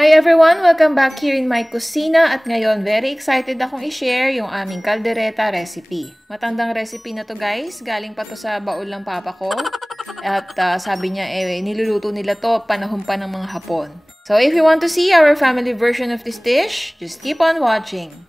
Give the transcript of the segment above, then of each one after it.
Hi everyone! Welcome back here in my kusina at ngayon very excited akong i-share yung aming kaldereta recipe. Matandang recipe na to guys, galing pa to sa baul ng papa ko at sabi niya niluluto nila to panahon pa ng mga Hapon. So if you want to see our family version of this dish, just keep on watching.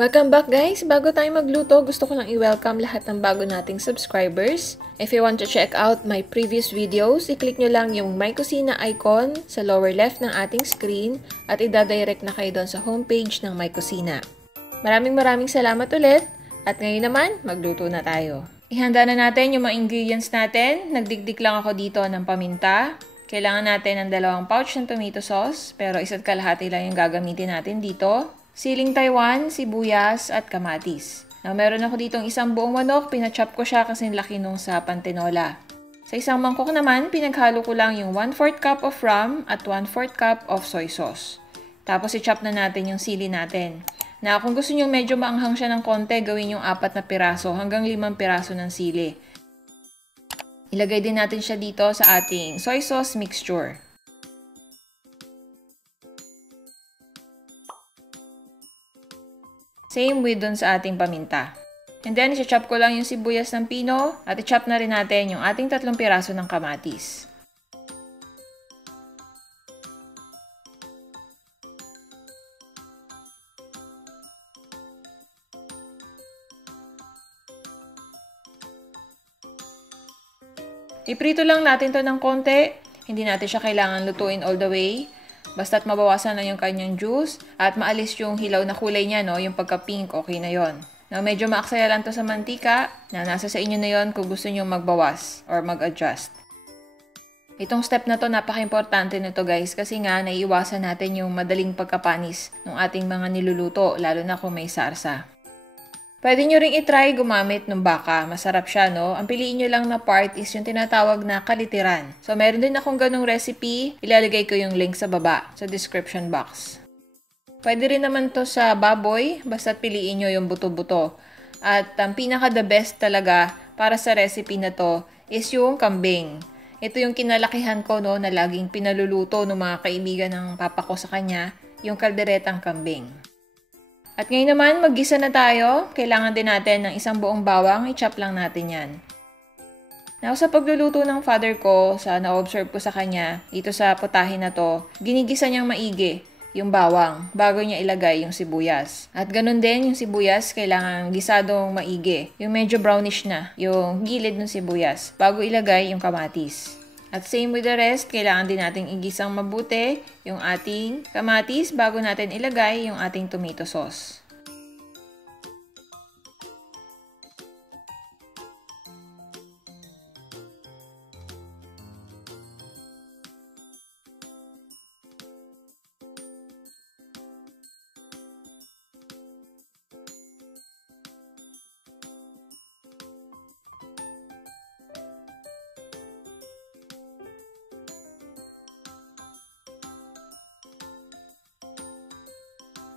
Welcome back guys! Bago tayo magluto, gusto ko lang i-welcome lahat ng bago nating subscribers. If you want to check out my previous videos, i-click nyo lang yung My Kusina icon sa lower left ng ating screen at i-direct na kayo doon sa homepage ng My Kusina. Maraming salamat ulit at ngayon naman, magluto na tayo. Ihanda na natin yung mga ingredients natin. Nagdikdik lang ako dito ng paminta. Kailangan natin ng 2 pouch ng tomato sauce, pero 1 kalahati lang yung gagamitin natin dito. Siling Taiwan, sibuyas, at kamatis. Now, meron ako ditong isang buong manok, pinachop ko siya kasi laki nung sa pantinola. Sa isang mangkok naman, pinaghalo ko lang yung 1/4 cup of rum at 1/4 cup of soy sauce. Tapos, i-chop na natin yung sili natin. Na kung gusto nyo medyo maanghang siya ng konti, gawin yung 4 na piraso hanggang 5 piraso ng sili. Ilagay din natin siya dito sa ating soy sauce mixture. Same with dun sa ating paminta. And then, i-chop ko lang yung sibuyas ng pino at i-chop na rin natin yung ating 3 piraso ng kamatis. Iprito lang natin to ng konti. Hindi natin siya kailangan lutuin all the way. Basta't mabawasan na yung kanyang juice at maalis yung hilaw na kulay niya, no? Yung pagka-pink, okay na yon. Now, medyo maaksaya lang to sa mantika na nasa sa inyo na yon kung gusto nyo magbawas or mag-adjust. Itong step na to, napaka-importante nito guys kasi nga naiiwasan natin yung madaling pagkapanis ng ating mga niluluto, lalo na kung may sarsa. Pwede nyo ring itry gumamit ng baka. Masarap siya, no? Ang piliin nyo lang na part is yung tinatawag na kalitiran. So, meron din akong ganung recipe. Ilalagay ko yung link sa baba, sa description box. Pwede rin naman to sa baboy, basta't piliin nyo yung buto-buto. At ang pinaka-the best talaga para sa recipe na to is yung kambing. Ito yung kinalakihan ko, no, na laging pinaluluto ng mga kaibigan ng papa ko sa kanya, yung kalderetang kambing. At ngayon naman, maggisa na tayo. Kailangan din natin ng 1 buong bawang. I-chop lang natin yan. Now, sa pagluluto ng father ko, sa na-observe ko sa kanya, dito sa putahe na to, ginigisa niyang maigi yung bawang bago niya ilagay yung sibuyas. At ganun din, yung sibuyas, kailangan gisadong maigi. Yung medyo brownish na, yung gilid ng sibuyas, bago ilagay yung kamatis. At same with the rest, kailangan din nating igisang mabuti yung ating kamatis bago natin ilagay yung ating tomato sauce.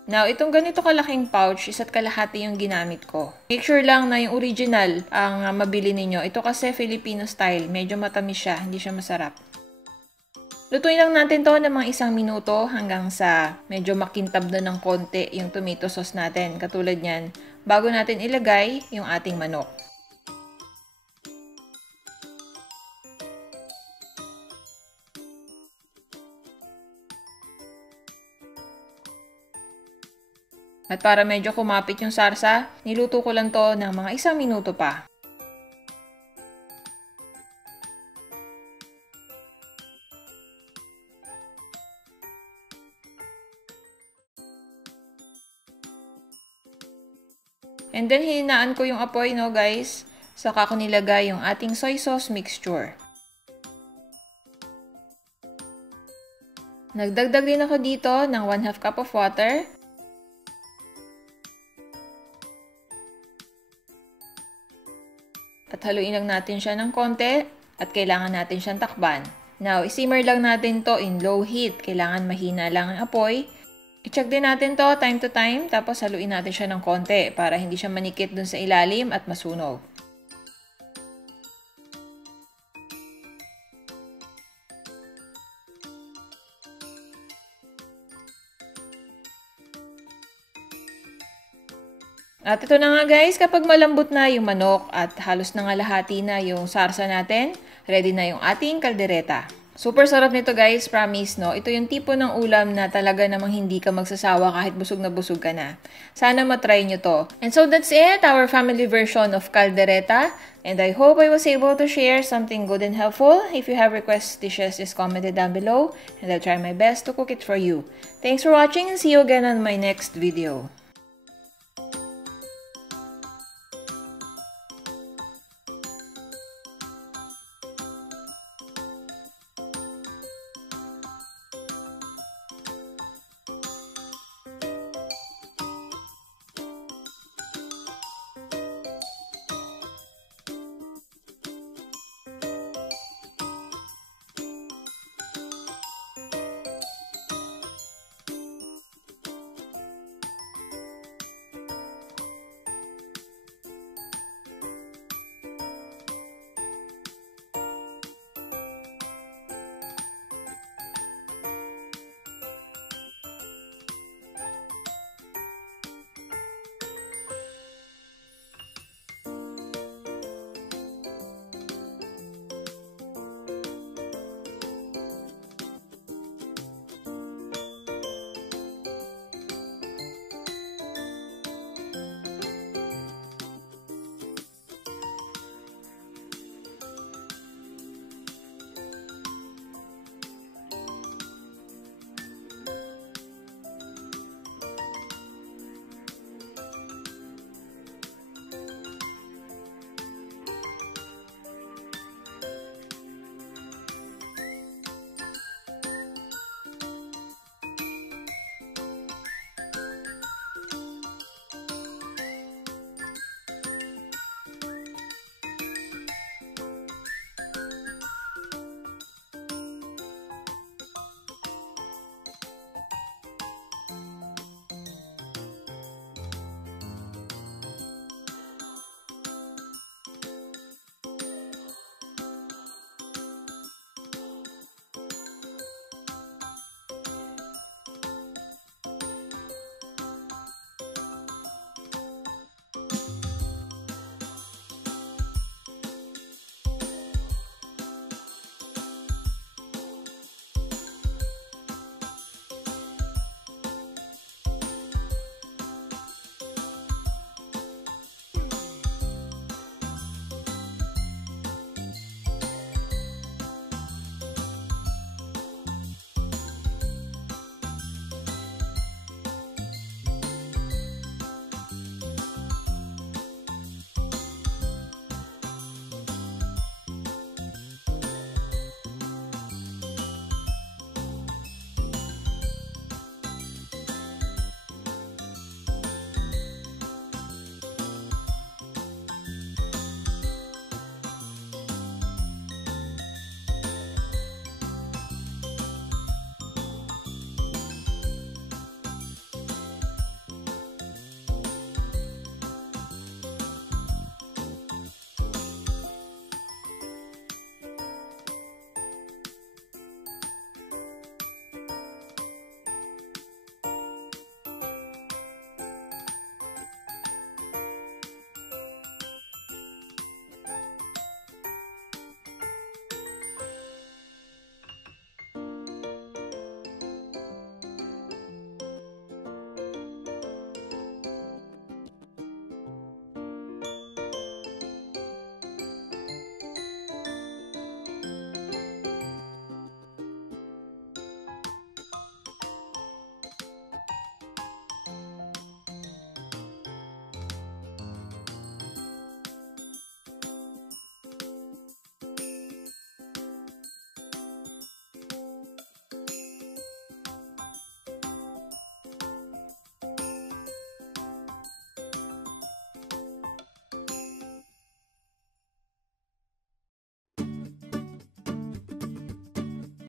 Now, itong ganito kalaking pouch, 1 kalahati yung ginamit ko. Make sure lang na yung original ang mabili ninyo. Ito kasi Filipino style. Medyo matamis siya. Hindi siya masarap. Lutuin lang natin to ng mga 1 minuto hanggang sa medyo makintab na ng konti yung tomato sauce natin. Katulad yan, bago natin ilagay yung ating manok. At para medyo kumapit yung sarsa, niluto ko lang to ng mga 1 minuto pa. And then, hininaan ko yung apoy, no guys. Saka ko nilagay yung ating soy sauce mixture. Nagdagdag din ako dito ng 1/2 cup of water. At haluin lang natin siya ng konti at kailangan natin siyang takban. Now, simmer lang natin to in low heat. Kailangan mahina lang ang apoy. I-check din natin to time to time, tapos haluin natin siya ng konti para hindi siya manikit dun sa ilalim at masunog. At ito na nga guys, kapag malambot na yung manok at halos na nga lahati na yung sarsa natin, ready na yung ating kaldereta. Super sarap nito guys, promise no. Ito yung tipo ng ulam na talaga namang hindi ka magsasawa kahit busog na busog ka na. Sana matry nyo to. And so that's it, our family version of kaldereta. And I hope I was able to share something good and helpful. If you have request dishes, just comment it down below and I'll try my best to cook it for you. Thanks for watching and see you again on my next video.